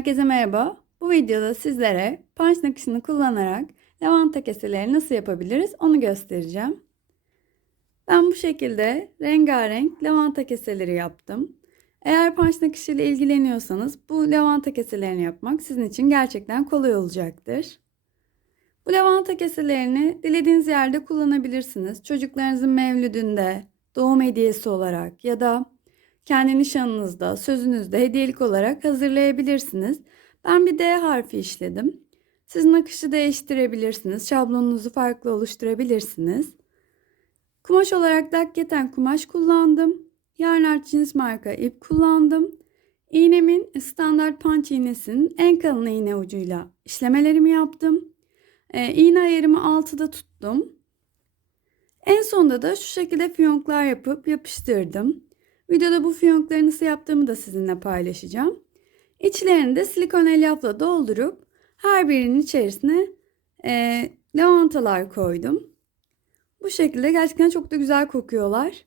Herkese merhaba. Bu videoda sizlere punch nakışını kullanarak lavanta keseleri nasıl yapabiliriz onu göstereceğim. Ben bu şekilde rengarenk lavanta keseleri yaptım. Eğer punch nakışı ile ilgileniyorsanız bu lavanta keselerini yapmak sizin için gerçekten kolay olacaktır. Bu lavanta keselerini dilediğiniz yerde kullanabilirsiniz. Çocuklarınızın mevlüdünde, doğum hediyesi olarak ya da kendi nişanınızda, sözünüzde hediyelik olarak hazırlayabilirsiniz. Ben bir D harfi işledim. Siz nakışı değiştirebilirsiniz. Şablonunuzu farklı oluşturabilirsiniz. Kumaş olarak dakketen kumaş kullandım. Yarnart cins marka ip kullandım. İğnemin standart punch iğnesinin en kalın iğne ucuyla işlemelerimi yaptım. Ee, iğne ayarımı 6'da tuttum. En sonunda da şu şekilde fiyonklar yapıp yapıştırdım. Videoda bu fiyonkları nasıl yaptığımı da sizinle paylaşacağım. İçlerini de silikon elyafla doldurup her birinin içerisine e, lavantalar koydum. Bu şekilde gerçekten çok da güzel kokuyorlar.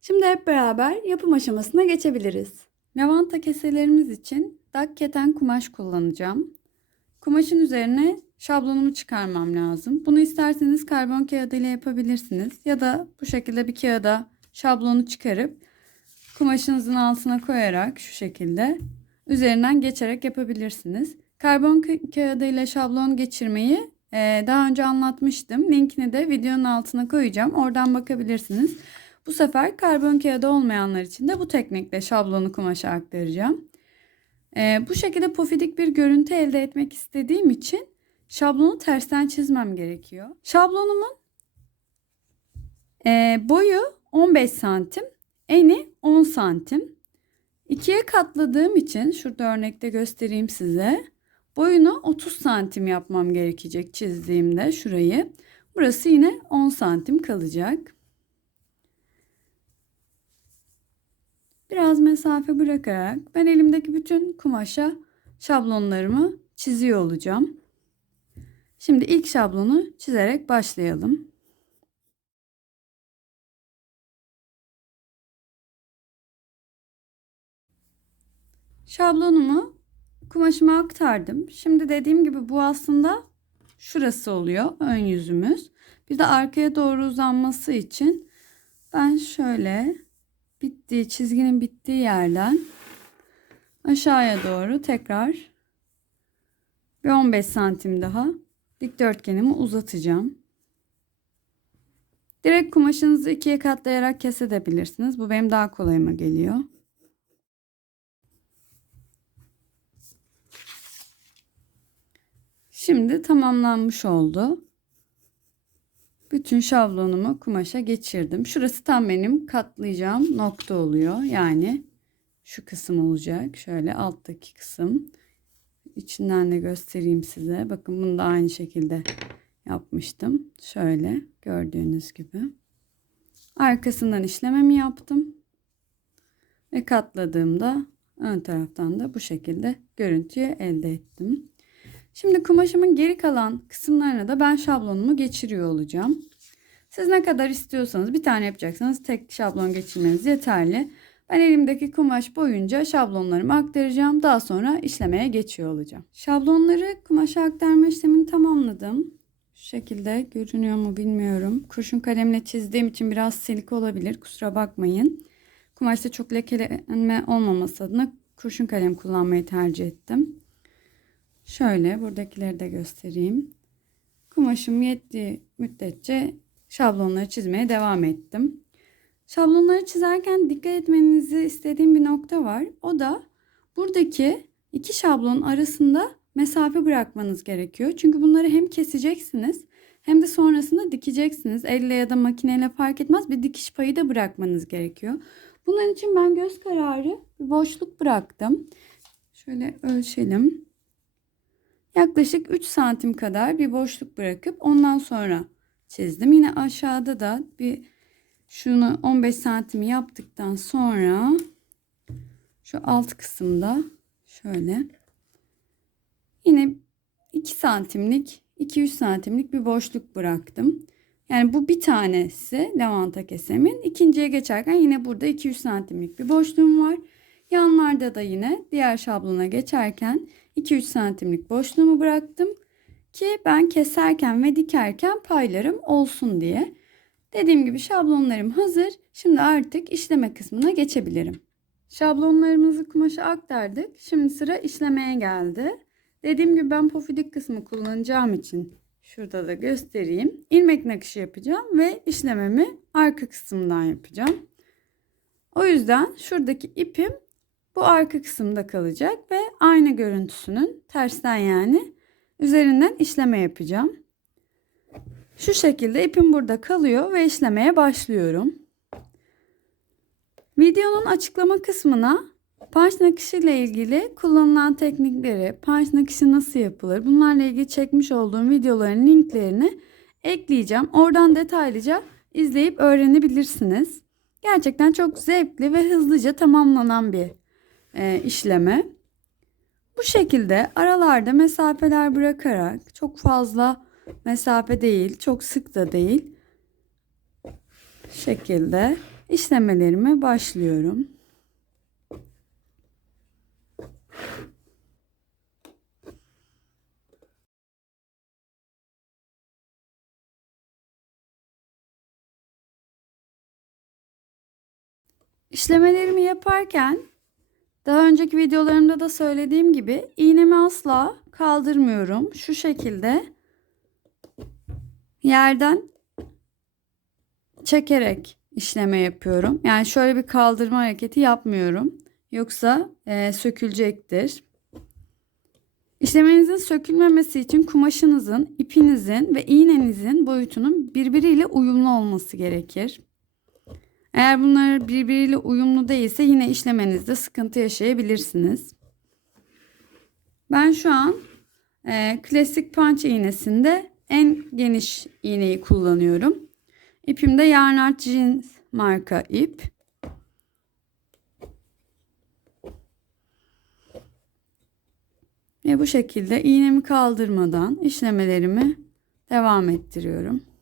Şimdi hep beraber yapım aşamasına geçebiliriz. Lavanta keselerimiz için dak keten kumaş kullanacağım. Kumaşın üzerine şablonumu çıkarmam lazım. Bunu isterseniz karbon kağıdı ile yapabilirsiniz. Ya da bu şekilde bir kağıda şablonu çıkarıp kumaşınızın altına koyarak şu şekilde üzerinden geçerek yapabilirsiniz. Karbon kağıdı ile şablon geçirmeyi e, daha önce anlatmıştım. Linkini de videonun altına koyacağım. Oradan bakabilirsiniz. Bu sefer karbon kağıdı olmayanlar için de bu teknikle şablonu kumaşa aktaracağım. E, bu şekilde pofidik bir görüntü elde etmek istediğim için şablonu tersten çizmem gerekiyor. Şablonumun e, boyu 15 santim, eni 10 santim. İkiye katladığım için şurada örnekte göstereyim size. Boyunu 30 santim yapmam gerekecek çizdiğimde şurayı. Burası yine 10 santim kalacak. Biraz mesafe bırakarak ben elimdeki bütün kumaşa şablonlarımı çiziyor olacağım. Şimdi ilk şablonu çizerek başlayalım. Şablonumu kumaşıma aktardım. Şimdi dediğim gibi bu aslında şurası oluyor ön yüzümüz. Bir de arkaya doğru uzanması için ben şöyle bittiği çizginin bittiği yerden aşağıya doğru tekrar bir 15 santim daha dikdörtgenimi uzatacağım. Direkt kumaşınızı ikiye katlayarak kesebilirsiniz. Bu benim daha kolayıma geliyor. Şimdi tamamlanmış oldu. Bütün şablonumu kumaşa geçirdim. Şurası tam benim katlayacağım nokta oluyor. Yani şu kısım olacak. Şöyle alttaki kısım. İçinden de göstereyim size. Bakın bunu da aynı şekilde yapmıştım. Şöyle gördüğünüz gibi. Arkasından işlememi yaptım. Ve katladığımda ön taraftan da bu şekilde görüntüyü elde ettim. Şimdi kumaşımın geri kalan kısımlarına da ben şablonumu geçiriyor olacağım. Siz ne kadar istiyorsanız bir tane yapacaksanız tek şablon geçirmeniz yeterli. Ben elimdeki kumaş boyunca şablonlarımı aktaracağım. Daha sonra işlemeye geçiyor olacağım. Şablonları kumaşa aktarma işlemini tamamladım. Şu şekilde görünüyor mu bilmiyorum. Kurşun kalemle çizdiğim için biraz silik olabilir. Kusura bakmayın. Kumaşta çok lekelenme olmaması adına kurşun kalem kullanmayı tercih ettim. Şöyle buradakileri de göstereyim. Kumaşım yettiği müddetçe şablonları çizmeye devam ettim. Şablonları çizerken dikkat etmenizi istediğim bir nokta var. O da buradaki iki şablon arasında mesafe bırakmanız gerekiyor. Çünkü bunları hem keseceksiniz hem de sonrasında dikeceksiniz. Elle ya da makineyle fark etmez bir dikiş payı da bırakmanız gerekiyor. Bunun için ben göz kararı bir boşluk bıraktım. Şöyle ölçelim. Yaklaşık 3 santim kadar bir boşluk bırakıp ondan sonra çizdim. Yine aşağıda da bir şunu 15 santimi yaptıktan sonra şu alt kısımda şöyle yine 2 santimlik 2-3 santimlik bir boşluk bıraktım. Yani bu bir tanesi lavanta kesemin. İkinciye geçerken yine burada 2-3 santimlik bir boşluğum var. Yanlarda da yine diğer şablona geçerken 2-3 santimlik boşluğumu bıraktım ki ben keserken ve dikerken paylarım olsun diye. Dediğim gibi şablonlarım hazır. Şimdi artık işleme kısmına geçebilirim. Şablonlarımızı kumaşa aktardık. Şimdi sıra işlemeye geldi. Dediğim gibi ben pofidik kısmı kullanacağım için şurada da göstereyim. İlmek nakışı yapacağım ve işlememi arka kısımdan yapacağım. O yüzden şuradaki ipim bu arka kısımda kalacak ve aynı görüntüsünün tersten yani üzerinden işleme yapacağım. Şu şekilde ipim burada kalıyor ve işlemeye başlıyorum. Videonun açıklama kısmına punch nakışı ile ilgili kullanılan teknikleri, punch nakışı nasıl yapılır bunlarla ilgili çekmiş olduğum videoların linklerini ekleyeceğim. Oradan detaylıca izleyip öğrenebilirsiniz. Gerçekten çok zevkli ve hızlıca tamamlanan bir e, işleme. Bu şekilde aralarda mesafeler bırakarak çok fazla mesafe değil, çok sık da değil şekilde işlemelerime başlıyorum. İşlemelerimi yaparken daha önceki videolarımda da söylediğim gibi iğnemi asla kaldırmıyorum. Şu şekilde yerden çekerek işleme yapıyorum. Yani şöyle bir kaldırma hareketi yapmıyorum. Yoksa e, sökülecektir. İşlemenizin sökülmemesi için kumaşınızın, ipinizin ve iğnenizin boyutunun birbiriyle uyumlu olması gerekir. Eğer bunlar birbiriyle uyumlu değilse yine işlemenizde sıkıntı yaşayabilirsiniz. Ben şu an e, klasik punch iğnesinde en geniş iğneyi kullanıyorum. İpim de Yarnart Jeans marka ip. Ve bu şekilde iğnemi kaldırmadan işlemelerimi devam ettiriyorum.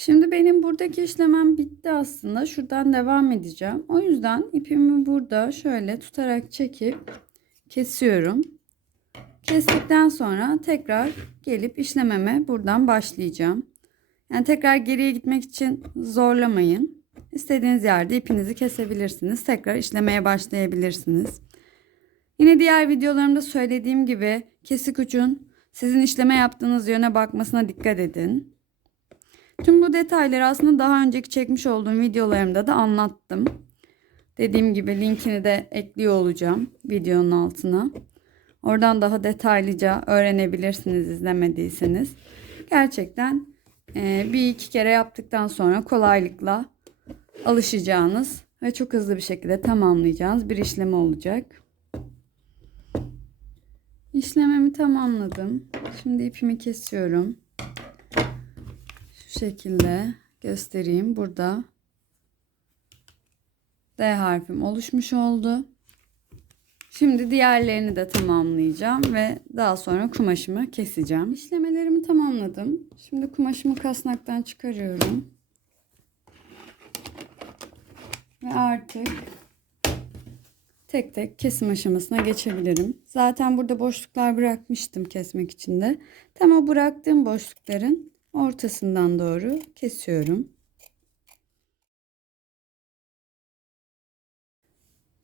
Şimdi benim buradaki işlemem bitti aslında. Şuradan devam edeceğim. O yüzden ipimi burada şöyle tutarak çekip kesiyorum. Kestikten sonra tekrar gelip işlememe buradan başlayacağım. Yani tekrar geriye gitmek için zorlamayın. İstediğiniz yerde ipinizi kesebilirsiniz. Tekrar işlemeye başlayabilirsiniz. Yine diğer videolarımda söylediğim gibi kesik ucun sizin işleme yaptığınız yöne bakmasına dikkat edin. Tüm bu detayları aslında daha önceki çekmiş olduğum videolarımda da anlattım. Dediğim gibi linkini de ekliyor olacağım videonun altına. Oradan daha detaylıca öğrenebilirsiniz izlemediyseniz. Gerçekten e, bir iki kere yaptıktan sonra kolaylıkla alışacağınız ve çok hızlı bir şekilde tamamlayacağınız bir işlem olacak. İşlemimi tamamladım. Şimdi ipimi kesiyorum şekilde göstereyim. Burada D harfim oluşmuş oldu. Şimdi diğerlerini de tamamlayacağım ve daha sonra kumaşımı keseceğim. İşlemelerimi tamamladım. Şimdi kumaşımı kasnaktan çıkarıyorum. Ve artık tek tek kesim aşamasına geçebilirim. Zaten burada boşluklar bırakmıştım kesmek için de. Tam o bıraktığım boşlukların ortasından doğru kesiyorum.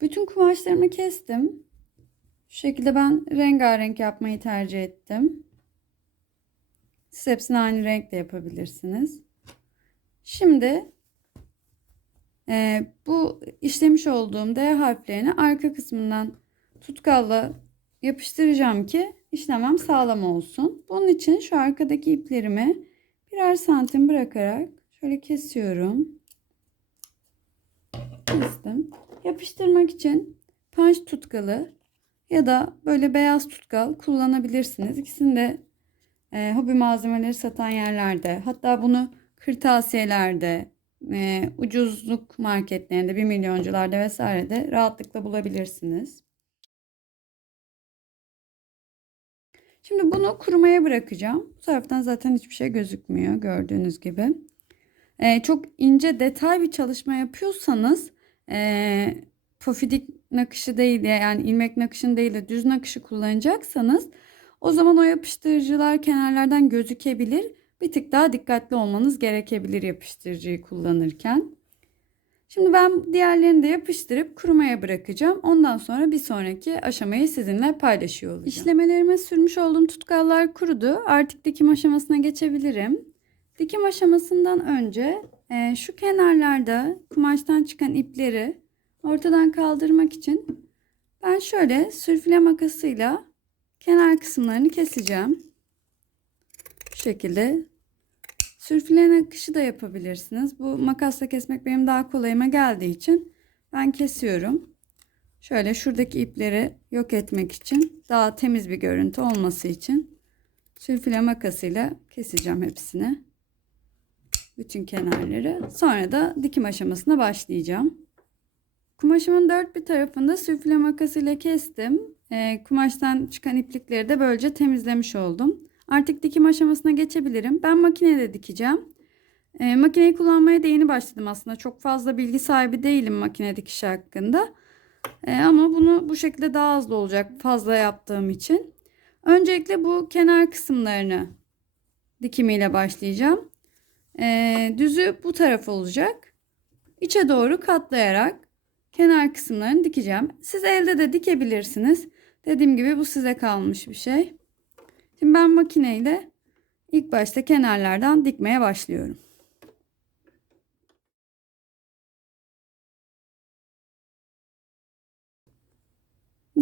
Bütün kumaşlarımı kestim. Şu şekilde ben rengarenk yapmayı tercih ettim. Siz hepsini aynı renkle yapabilirsiniz. Şimdi e, bu işlemiş olduğum D harflerini arka kısmından tutkalla yapıştıracağım ki işlemem sağlam olsun. Bunun için şu arkadaki iplerimi birer santim bırakarak şöyle kesiyorum. Kestim. Yapıştırmak için punch tutkalı ya da böyle beyaz tutkal kullanabilirsiniz. İkisini de e, hobi malzemeleri satan yerlerde hatta bunu kırtasiyelerde e, ucuzluk marketlerinde bir milyoncularda vesairede rahatlıkla bulabilirsiniz. Şimdi bunu kurumaya bırakacağım. Bu taraftan zaten hiçbir şey gözükmüyor gördüğünüz gibi. Ee, çok ince detay bir çalışma yapıyorsanız ee, pofidik nakışı değil de yani ilmek nakışın değil de düz nakışı kullanacaksanız o zaman o yapıştırıcılar kenarlardan gözükebilir. Bir tık daha dikkatli olmanız gerekebilir yapıştırıcıyı kullanırken. Şimdi ben diğerlerini de yapıştırıp kurumaya bırakacağım. Ondan sonra bir sonraki aşamayı sizinle paylaşıyor olacağım. İşlemelerime sürmüş olduğum tutkallar kurudu. Artık dikim aşamasına geçebilirim. Dikim aşamasından önce e, şu kenarlarda kumaştan çıkan ipleri ortadan kaldırmak için ben şöyle sürfile makasıyla kenar kısımlarını keseceğim. Bu şekilde Sürfile nakışı da yapabilirsiniz. Bu makasla kesmek benim daha kolayıma geldiği için ben kesiyorum. Şöyle şuradaki ipleri yok etmek için daha temiz bir görüntü olması için sürfile makasıyla keseceğim hepsini. Bütün kenarları. Sonra da dikim aşamasına başlayacağım. Kumaşımın dört bir tarafında sürfile makasıyla kestim. E, kumaştan çıkan iplikleri de böylece temizlemiş oldum. Artık dikim aşamasına geçebilirim. Ben makinede dikeceğim. E, makineyi kullanmaya da yeni başladım aslında. Çok fazla bilgi sahibi değilim makine dikişi hakkında. E, ama bunu bu şekilde daha hızlı olacak fazla yaptığım için. Öncelikle bu kenar kısımlarını dikimiyle başlayacağım. E, düzü bu taraf olacak. İçe doğru katlayarak kenar kısımlarını dikeceğim. Siz elde de dikebilirsiniz. Dediğim gibi bu size kalmış bir şey. Şimdi ben makineyle ilk başta kenarlardan dikmeye başlıyorum.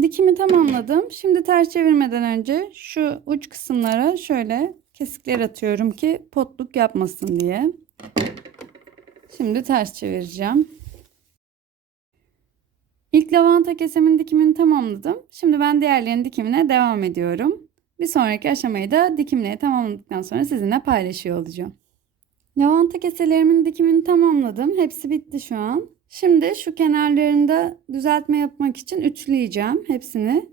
Dikimi tamamladım. Şimdi ters çevirmeden önce şu uç kısımlara şöyle kesikler atıyorum ki potluk yapmasın diye. Şimdi ters çevireceğim. İlk lavanta kesemin dikimini tamamladım. Şimdi ben diğerlerinin dikimine devam ediyorum. Bir sonraki aşamayı da dikimleri tamamladıktan sonra sizinle paylaşıyor olacağım. Lavanta keselerimin dikimini tamamladım. Hepsi bitti şu an. Şimdi şu kenarlarında düzeltme yapmak için ütüleyeceğim hepsini.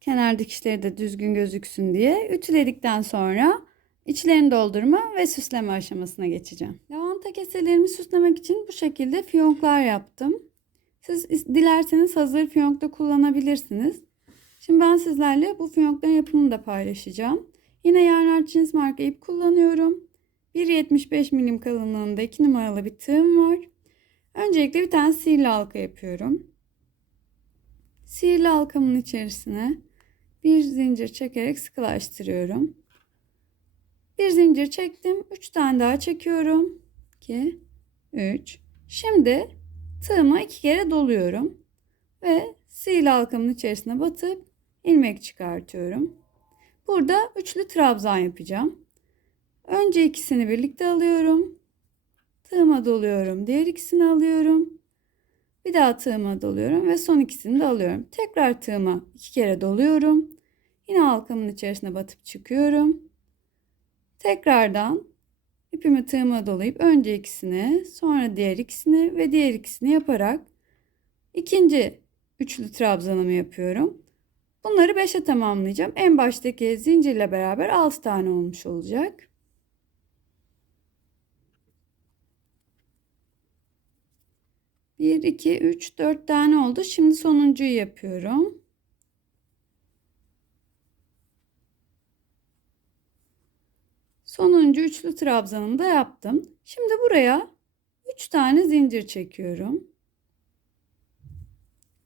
Kenar dikişleri de düzgün gözüksün diye. Ütüledikten sonra içlerini doldurma ve süsleme aşamasına geçeceğim. Lavanta keselerimi süslemek için bu şekilde fiyonklar yaptım. Siz dilerseniz hazır fiyonk da kullanabilirsiniz. Şimdi ben sizlerle bu fiyonkların yapımını da paylaşacağım. Yine Yarnart cins marka ip kullanıyorum. 1.75 milim kalınlığında 2 numaralı bir tığım var. Öncelikle bir tane sihirli halka yapıyorum. Sihirli halkamın içerisine bir zincir çekerek sıkılaştırıyorum. Bir zincir çektim. 3 tane daha çekiyorum. 2 3 Şimdi tığıma iki kere doluyorum ve sihirli halkamın içerisine batıp ilmek çıkartıyorum. Burada üçlü trabzan yapacağım. Önce ikisini birlikte alıyorum. Tığıma doluyorum. Diğer ikisini alıyorum. Bir daha tığıma doluyorum ve son ikisini de alıyorum. Tekrar tığıma iki kere doluyorum. Yine halkamın içerisine batıp çıkıyorum. Tekrardan ipimi tığıma dolayıp önce ikisini, sonra diğer ikisini ve diğer ikisini yaparak ikinci üçlü trabzanımı yapıyorum. Bunları 5'e tamamlayacağım. En baştaki zincirle beraber 6 tane olmuş olacak. Bir, iki, üç, dört tane oldu. Şimdi sonuncuyu yapıyorum. Sonuncu üçlü trabzanımı da yaptım. Şimdi buraya 3 tane zincir çekiyorum.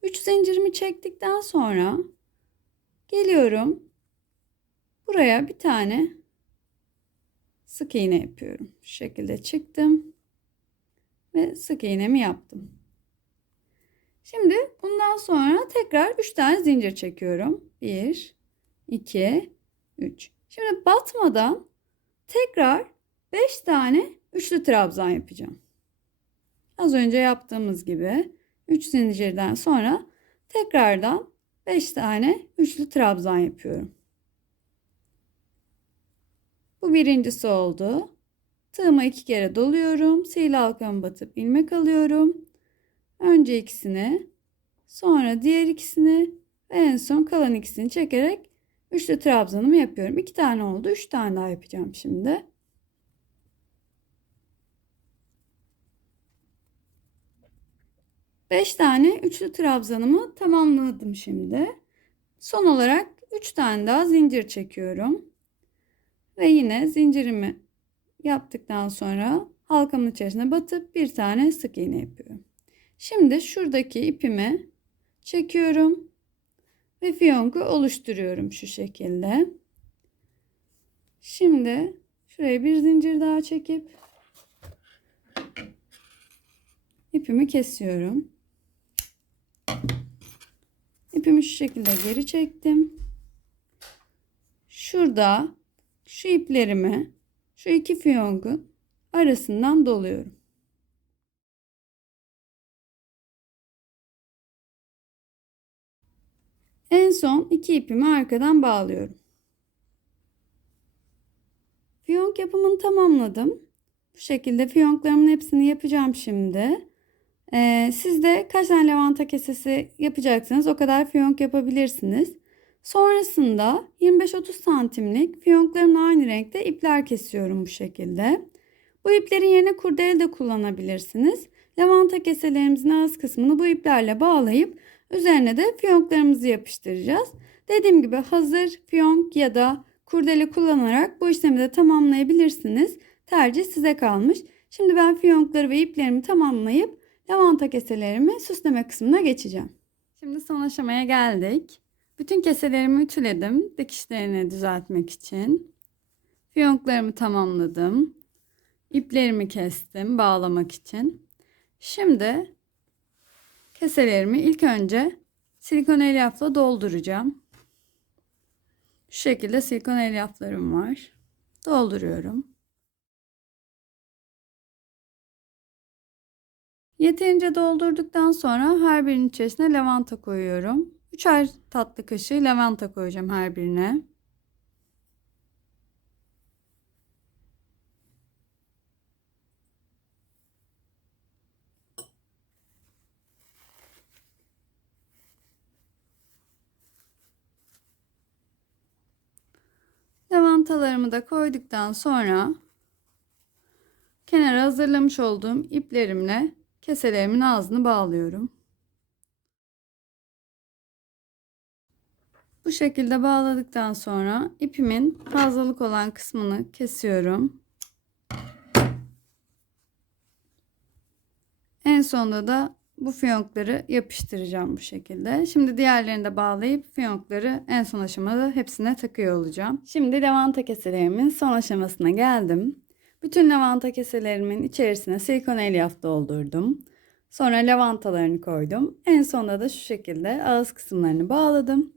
3 zincirimi çektikten sonra Geliyorum. Buraya bir tane sık iğne yapıyorum. Şu şekilde çıktım. Ve sık iğnemi yaptım. Şimdi bundan sonra tekrar 3 tane zincir çekiyorum. 1, 2, 3. Şimdi batmadan tekrar 5 tane üçlü trabzan yapacağım. Az önce yaptığımız gibi 3 zincirden sonra tekrardan 5 tane üçlü trabzan yapıyorum. Bu birincisi oldu. Tığıma iki kere doluyorum. Sihirli halkamı batıp ilmek alıyorum. Önce ikisini, sonra diğer ikisini ve en son kalan ikisini çekerek üçlü trabzanımı yapıyorum. İki tane oldu. Üç tane daha yapacağım şimdi. Beş tane üçlü trabzanımı tamamladım şimdi. Son olarak üç tane daha zincir çekiyorum. Ve yine zincirimi yaptıktan sonra halkamın içerisine batıp bir tane sık iğne yapıyorum. Şimdi şuradaki ipimi çekiyorum ve fiyonku oluşturuyorum şu şekilde. Şimdi şuraya bir zincir daha çekip ipimi kesiyorum. İpimi şu şekilde geri çektim. Şurada şu iplerimi şu iki fiyongun arasından doluyorum. En son iki ipimi arkadan bağlıyorum. Fiyonk yapımını tamamladım. Bu şekilde fiyonklarımın hepsini yapacağım şimdi. Ee, siz de kaç tane lavanta kesesi yapacaksınız o kadar fiyonk yapabilirsiniz. Sonrasında 25-30 santimlik fiyonklarımla aynı renkte ipler kesiyorum bu şekilde. Bu iplerin yerine kurdele de kullanabilirsiniz. Lavanta keselerimizin ağız kısmını bu iplerle bağlayıp üzerine de fiyonklarımızı yapıştıracağız. Dediğim gibi hazır fiyonk ya da kurdele kullanarak bu işlemi de tamamlayabilirsiniz. Tercih size kalmış. Şimdi ben fiyonkları ve iplerimi tamamlayıp lavanta keselerimi süsleme kısmına geçeceğim. Şimdi son aşamaya geldik. Bütün keselerimi ütüledim dikişlerini düzeltmek için. Fiyonklarımı tamamladım. İplerimi kestim bağlamak için. Şimdi keselerimi ilk önce silikon elyafla dolduracağım. Şu şekilde silikon elyaflarım var. Dolduruyorum. Yeterince doldurduktan sonra her birinin içerisine lavanta koyuyorum. 3'er tatlı kaşığı lavanta koyacağım her birine. Lavantalarımı da koyduktan sonra kenara hazırlamış olduğum iplerimle keselerimin ağzını bağlıyorum. Bu şekilde bağladıktan sonra ipimin fazlalık olan kısmını kesiyorum. En sonunda da bu fiyonkları yapıştıracağım bu şekilde. Şimdi diğerlerini de bağlayıp fiyonkları en son aşamada hepsine takıyor olacağım. Şimdi lavanta keselerimin son aşamasına geldim. Bütün lavanta keselerimin içerisine silikon elyaf doldurdum. Sonra lavantalarını koydum. En sonunda da şu şekilde ağız kısımlarını bağladım.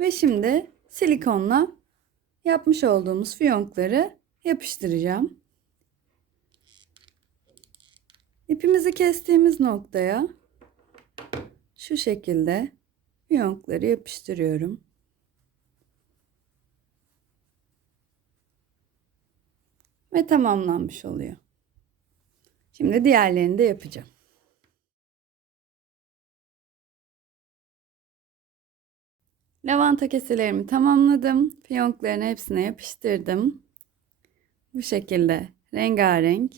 Ve şimdi silikonla yapmış olduğumuz fiyonkları yapıştıracağım. İpimizi kestiğimiz noktaya şu şekilde fiyonkları yapıştırıyorum. Ve tamamlanmış oluyor. Şimdi diğerlerini de yapacağım. Lavanta keselerimi tamamladım. Fiyonklarını hepsine yapıştırdım. Bu şekilde rengarenk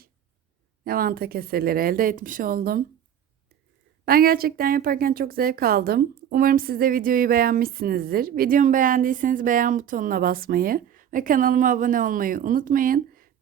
lavanta keseleri elde etmiş oldum. Ben gerçekten yaparken çok zevk aldım. Umarım siz de videoyu beğenmişsinizdir. Videomu beğendiyseniz beğen butonuna basmayı ve kanalıma abone olmayı unutmayın.